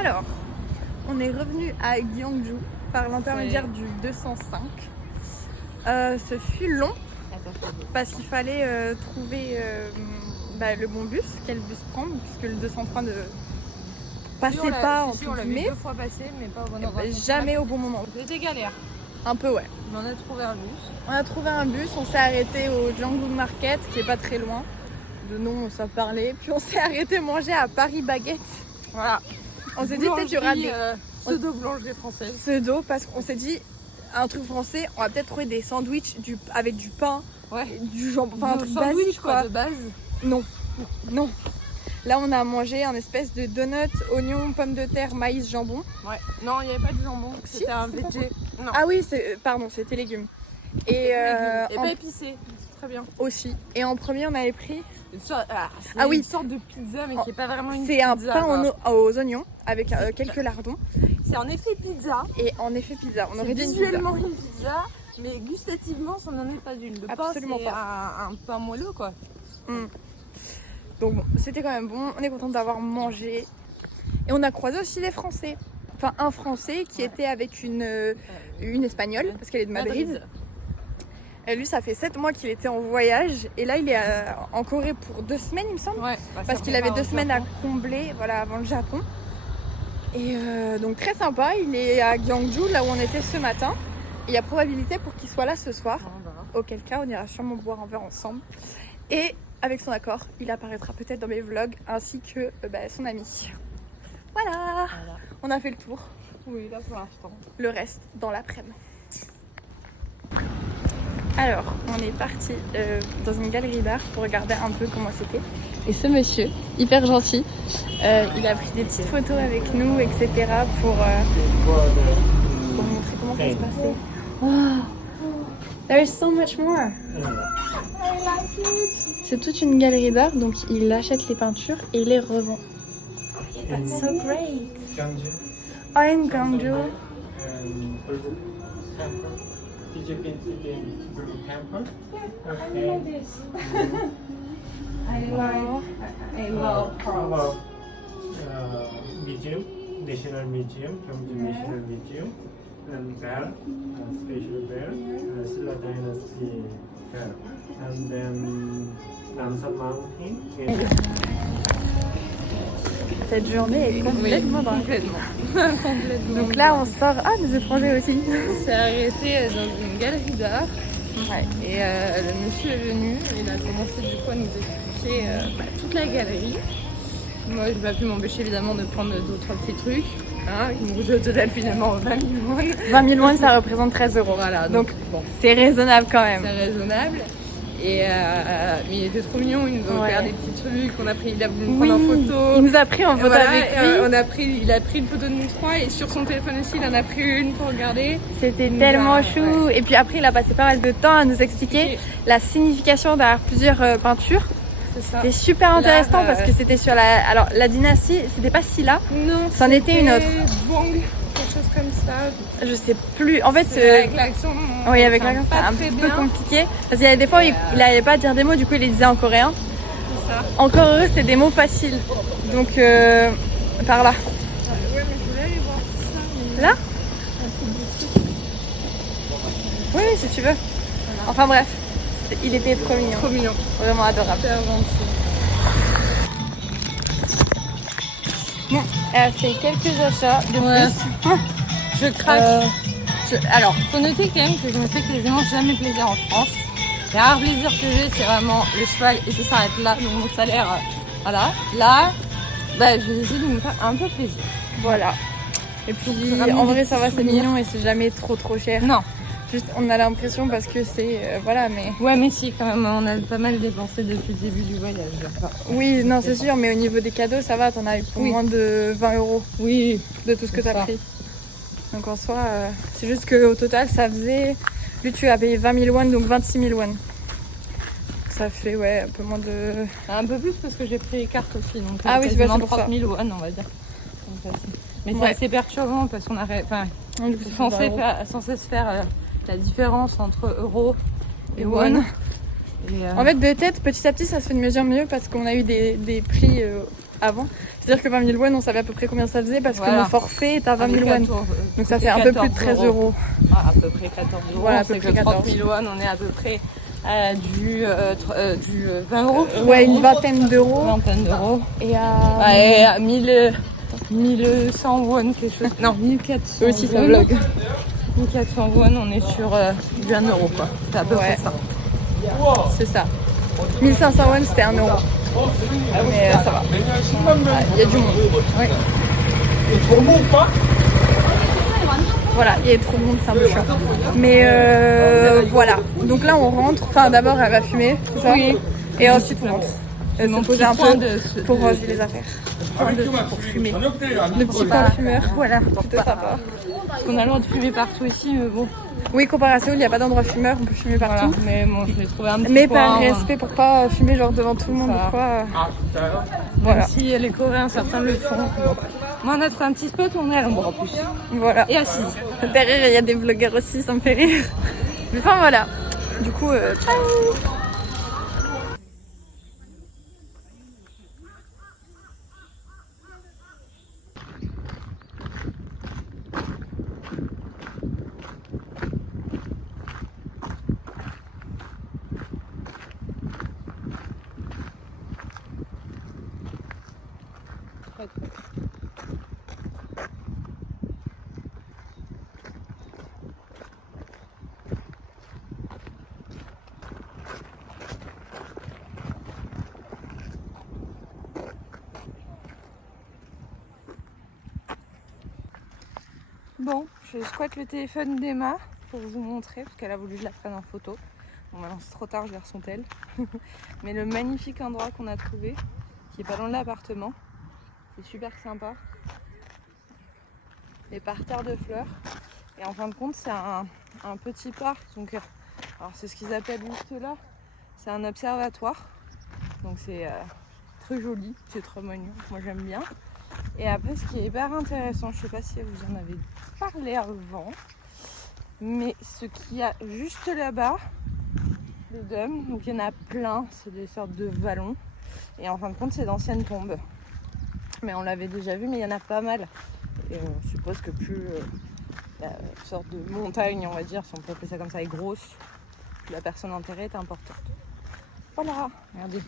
Alors, on est revenu à Gyeongju par l'intermédiaire du 205. Ce fut long parce qu'il fallait trouver le bon bus, quel bus prendre, puisque le 203 ne passait pas en tout on l'avait 2 fois passé, mais pas au bon endroit. Jamais au bon moment. C'était galère. Un peu, ouais. Mais on a trouvé un bus. On a trouvé un bus, on s'est arrêté au Django Market, qui est pas très loin. De nom, ça parlait. Puis on s'est arrêté manger à Paris Baguette. Voilà. On s'est dit peut-être qu'il y aura des pseudo-boulangerie française. Pseudo, parce qu'on s'est dit un truc français, on va peut-être trouver des sandwichs avec du pain, du jambon, enfin un truc basique quoi, de base. Non. Là on a mangé un espèce de donut, oignons, pommes de terre, maïs, jambon. Ouais. Non, il n'y avait pas de jambon. C'était un végé. Ah oui, c'était légumes. Et pas épicé. Très bien. Aussi. Et en premier on avait pris une sorte de pizza, mais qui n'est pas vraiment une pizza. C'est un pain aux oignons avec quelques lardons. C'est en effet pizza. Et en effet pizza. On aurait dit visuellement une pizza, mais gustativement, ça n'en est pas une. Le pain, c'est un pain moelleux, quoi. Donc bon, c'était quand même bon. On est content d'avoir mangé. Et on a croisé aussi des Français. Enfin, un Français qui était avec une Espagnole, parce qu'elle est de Madrid. Et lui, ça fait 7 mois qu'il était en voyage. Et là, il est en Corée pour 2 semaines, il me semble. Parce qu'il avait 2 semaines à combler avant le Japon. Et donc très sympa, il est à Gyeongju, là où on était ce matin. Et il y a probabilité pour qu'il soit là ce soir. Auquel cas, on ira sûrement boire un verre ensemble. Et avec son accord, il apparaîtra peut-être dans mes vlogs, ainsi que son ami. Voilà. On a fait le tour. Oui, là pour l'instant. Le reste dans l'après-midi. Alors, on est parti dans une galerie d'art pour regarder un peu comment c'était. Et ce monsieur, hyper gentil, il a pris des petites photos avec nous, etc. pour montrer comment ça se passait. Wow, there is so much more. C'est toute une galerie d'art, donc il achète les peintures et il les revend. That's so great. Oh, in Gyeongju. Did you been to the temple? I love this. I love pearls. Museum, National Museum, Gyeongju National Museum, and bell, special bell, Silla Dynasty bell, and then Namsan Mountain. Cette journée est complètement dingue. Complètement. Donc là, on sort. Ah, des étrangers aussi. On s'est arrêté dans une galerie d'art. Et le monsieur est venu. Il a commencé du coup à nous expliquer toute la galerie. Moi, j'ai pas pu m'empêcher évidemment de prendre d'autres petits trucs. Qui m'ont coûté au total finalement 20 000 won. 20 000 won, ça représente 13 €. Voilà. Donc bon, c'est raisonnable quand même. C'est raisonnable. Et mais il était trop mignon, il nous a offert des petits trucs, il a voulu nous prendre en photo. Il nous a pris en photo avec lui. Il a pris une photo de nous trois et sur son téléphone aussi il en a pris une pour regarder. C'était tellement chou. Ouais. Et puis après il a passé pas mal de temps à nous expliquer la signification derrière plusieurs peintures. C'était super intéressant parce que c'était sur la dynastie, c'était pas Silla. Non, c'en était une autre. Bong. Quelque chose comme ça. Je sais plus. En fait, avec l'accent. Oui, avec l'accent, c'était un petit peu compliqué. Parce qu'il y avait des fois où il n'arrivait pas à dire des mots, du coup, il les disait en coréen. C'est ça. Encore heureux, c'était des mots faciles. Donc, par là. Ouais, mais je voulais aller voir ça. Là ? Oui, si tu veux. Voilà. Enfin bref, il était trop mignon. Trop mignon. Vraiment adorable. Super gentil. Bon, elle a fait quelques achats de plus. Je craque. Alors, faut noter quand même que je me fais quasiment jamais plaisir en France. Le rare plaisir que j'ai, c'est vraiment le cheval et ça s'arrête là. Donc mon salaire, voilà. Là, je vais essayer de me faire un peu plaisir. Voilà. Et puis, en vrai, ça va, c'est mignon et c'est jamais trop cher. Non. Juste, on a l'impression parce que c'est... voilà, mais... Ouais, mais si, quand même, on a pas mal dépensé depuis le début du voyage. Oui, non, c'est sûr, mais au niveau des cadeaux, ça va, t'en as eu pour moins de 20 €. Oui. De tout ce que t'as pris. Donc en soi, c'est juste qu'au total, ça faisait... Lui, tu as payé 20 000 won, donc 26 000 won. Ça fait, un peu moins de... Un peu plus parce que j'ai pris les cartes aussi, donc oui, c'est pour 30 000 won, on va dire. Mais c'est assez perturbant parce qu'on arrête... Enfin, c'est censé se faire... la différence entre euro et won. En fait, de tête, petit à petit, ça se fait de mieux en mieux parce qu'on a eu des prix avant. C'est-à-dire que 20 000 won, on savait à peu près combien ça faisait parce que mon forfait est à 20 000 won. Donc ça fait un peu plus de 13 €. À peu près 14 €. Voilà, à peu près 30 000 won, on est à peu près à du 20 €. Ouais, une vingtaine d'euros. Et à 1100 won, quelque chose. Non, 1400. Aussi, ça vlog. 1400 won, on est sur du 1 € quoi. C'est à peu près ça. C'est ça. 1500 won, c'était 1 €. Mais ça va. Il y a du monde. Ouais. Voilà, il y a trop de monde, c'est un peu chiant. Mais voilà. Donc là, on rentre. Enfin, d'abord, elle va fumer, c'est ça? Oui. Et ensuite, on rentre. Se poser un peu pour ranger les affaires. Pour fumer. Le petit coin fumeur. Voilà, plutôt sympa. Parce qu'on a le droit de fumer partout ici, mais bon. Oui, comparé à Séoul, il n'y a pas d'endroit fumeur, on peut fumer partout. Voilà, mais bon, je l'ai trouvé un petit mais coin. par respect pour pas fumer genre devant tout le monde ou quoi. Voilà. Si les Coréens, certains le font. Moi, on a trouvé un petit spot, on est à l'ombre en plus. Voilà. Et assis. Derrière, il y a des vlogueurs aussi, ça me fait rire. Mais enfin, voilà. Du coup, ciao. Bon, je squatte le téléphone d'Emma pour vous montrer, parce qu'elle a voulu que je la prenne en photo. Bon, maintenant c'est trop tard, je l'ai reçu tel. Mais le magnifique endroit qu'on a trouvé, qui est pas loin de l'appartement, c'est super sympa. Les parterres de fleurs. Et en fin de compte, c'est un petit parc. Donc, alors c'est ce qu'ils appellent juste là. C'est un observatoire. Donc c'est très joli, c'est trop mignon. Moi j'aime bien. Et après, ce qui est hyper intéressant, je sais pas si vous en avez parlé avant, mais ce qu'il y a juste là-bas, le dôme, donc il y en a plein, c'est des sortes de vallons. Et en fin de compte, c'est d'anciennes tombes. Mais on l'avait déjà vu, mais il y en a pas mal. Et on suppose que plus la sorte de montagne, on va dire, si on peut appeler ça comme ça, est grosse, plus la personne enterrée est importante. Voilà, regardez.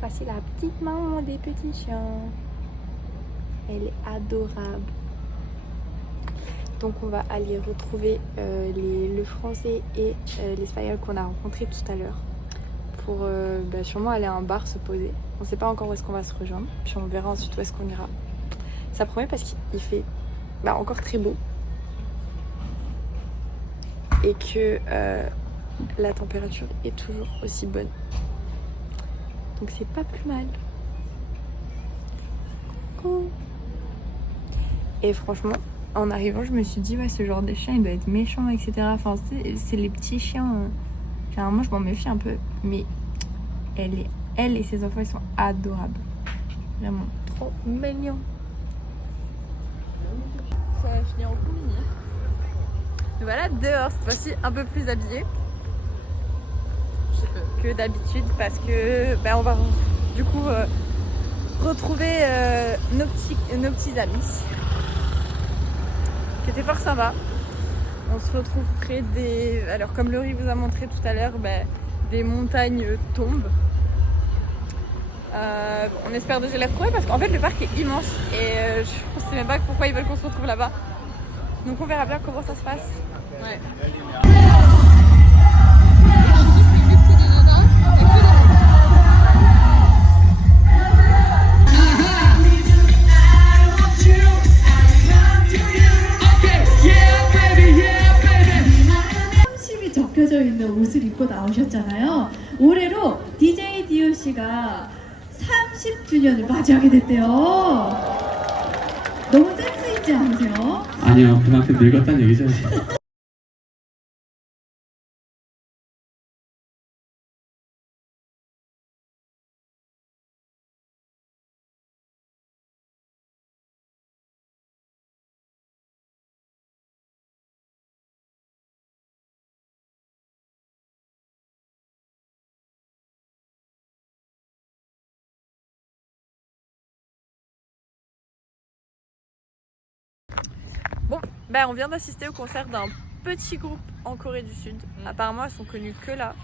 Voici la petite maman des petits chiens. Elle est adorable. Donc on va aller retrouver le français et l'espagnol qu'on a rencontré tout à l'heure. Pour sûrement aller à un bar se poser. On sait pas encore où est-ce qu'on va se rejoindre. Puis on verra ensuite où est-ce qu'on ira. Ça promet parce qu'il fait encore très beau. Et que la température est toujours aussi bonne. Donc c'est pas plus mal. Coucou. Et franchement, en arrivant, je me suis dit, ouais, ce genre de chien, il doit être méchant, etc. Enfin, c'est les petits chiens. Généralement, je m'en méfie un peu. Mais elle et ses enfants, ils sont adorables. Vraiment, trop mignons. Ça va finir en combiné. Voilà, dehors, cette fois-ci, un peu plus habillée. que d'habitude parce que on va du coup retrouver nos petits amis qui étaient fort sympas. On se retrouve près des... Alors comme Laurie vous a montré tout à l'heure, des montagnes tombes. On espère déjà les retrouver parce qu'en fait le parc est immense et je ne sais même pas pourquoi ils veulent qu'on se retrouve là-bas. Donc on verra bien comment ça se passe. Ouais. 적혀져 있는 옷을 입고 나오셨잖아요. 올해로 DJ DOC가 30주년을 맞이하게 됐대요. 너무 센스 있지 않으세요? 아니요, 그만큼 늙었다는 얘기죠. Bon, on vient d'assister au concert d'un petit groupe en Corée du Sud. Apparemment, elles sont connues que là.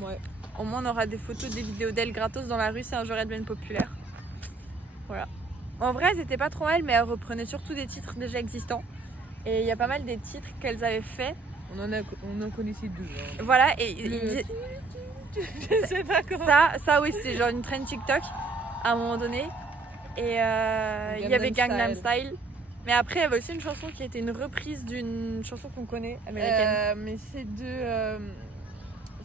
Ouais. Au moins, on aura des photos, des vidéos d'elles gratos dans la rue si un jour elles deviennent populaires. Voilà. En vrai, elles étaient pas trop mal, mais elles reprenaient surtout des titres déjà existants. Et il y a pas mal des titres qu'elles avaient fait. On en connaissait deux. Hein. Voilà, et Je sais pas comment. ça oui, c'est genre une trend TikTok à un moment donné. Et il y avait Gangnam Style. Mais après, il y avait aussi une chanson qui était une reprise d'une chanson qu'on connaît, américaine. Mais c'est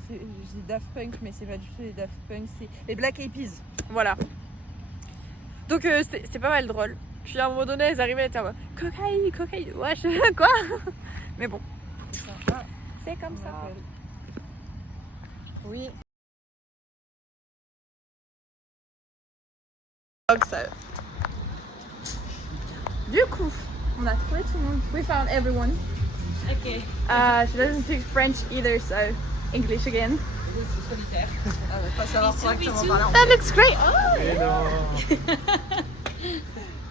je dis Daft Punk, mais c'est pas du tout les Daft Punk, c'est les Black Eyed Peas. Voilà. Donc c'est pas mal drôle. Puis à un moment donné, elles arrivaient à être en mode cocaïne, ouais, je sais quoi. Mais bon, c'est comme ça. Oui. Donc ça. Du coup, on a trouvé tout le monde. We found everyone. Okay. She doesn't speak French either, so English again. Ah, va pas savoir correctement parler en That looks great. Oh, Hello.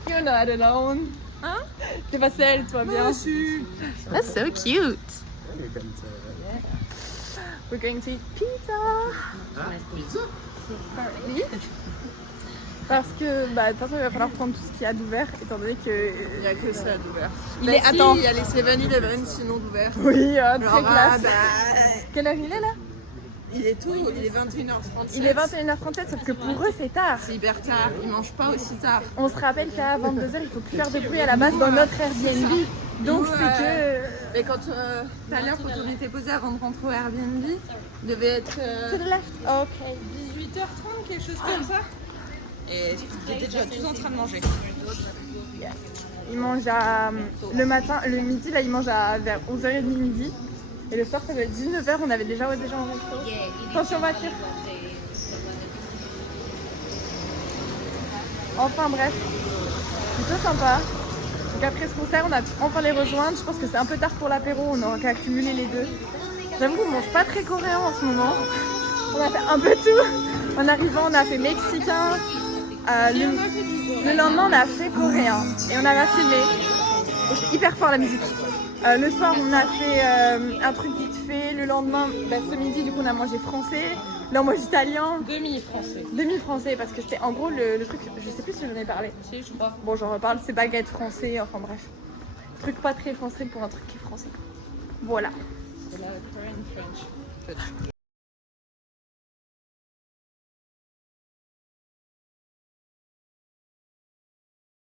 you're not alone. Hein? T'es pas seule, toi bien. That's so cute. We're going to eat pizza. Pizza? Oui. Parce que de toute façon il va falloir prendre tout ce qu'il y a d'ouvert étant donné que Il n'y a que ça d'ouvert. Attends. Il y a les 7-Eleven sinon d'ouvert. oui très classe. Bah, Quelle heure il est là? il est tôt, il est 21h37. Il est 21h37 sauf que pour eux c'est tard. C'est hyper tard, ils mangent pas aussi tard. On se rappelle qu'à 22h il faut plus faire de bruit à la base dans notre Airbnb. Donc c'est que... Mais quand tout à l'heure, quand on était posé avant de rentrer au Airbnb, il devait être To the left. Ok. 18h30, quelque chose comme ça. Et j'étais déjà tous en train de manger. Ils mangent le matin, le midi là ils mangent vers 11h30 midi. Et le soir ça doit être 19h, on avait déjà mangé. Attention voiture. Enfin bref, plutôt sympa. Donc après ce concert on a pu enfin les rejoindre. Je pense que c'est un peu tard pour l'apéro, on aura qu'à accumuler les deux. J'avoue qu'on mange pas très coréen en ce moment. On a fait un peu tout. En arrivant on a fait mexicain. Le lendemain on a fait coréen et on avait filmé. C'est hyper fort la musique. Le soir on a fait un truc vite fait. Le lendemain, ce midi du coup on a mangé français. Là on mange italien. Demi-français parce que c'était en gros le truc, je sais plus si j'en ai parlé. Si, je crois. Bon j'en reparle, c'est baguette français, enfin bref. Truc pas très français pour un truc qui est français. Voilà. C'est la Korean French.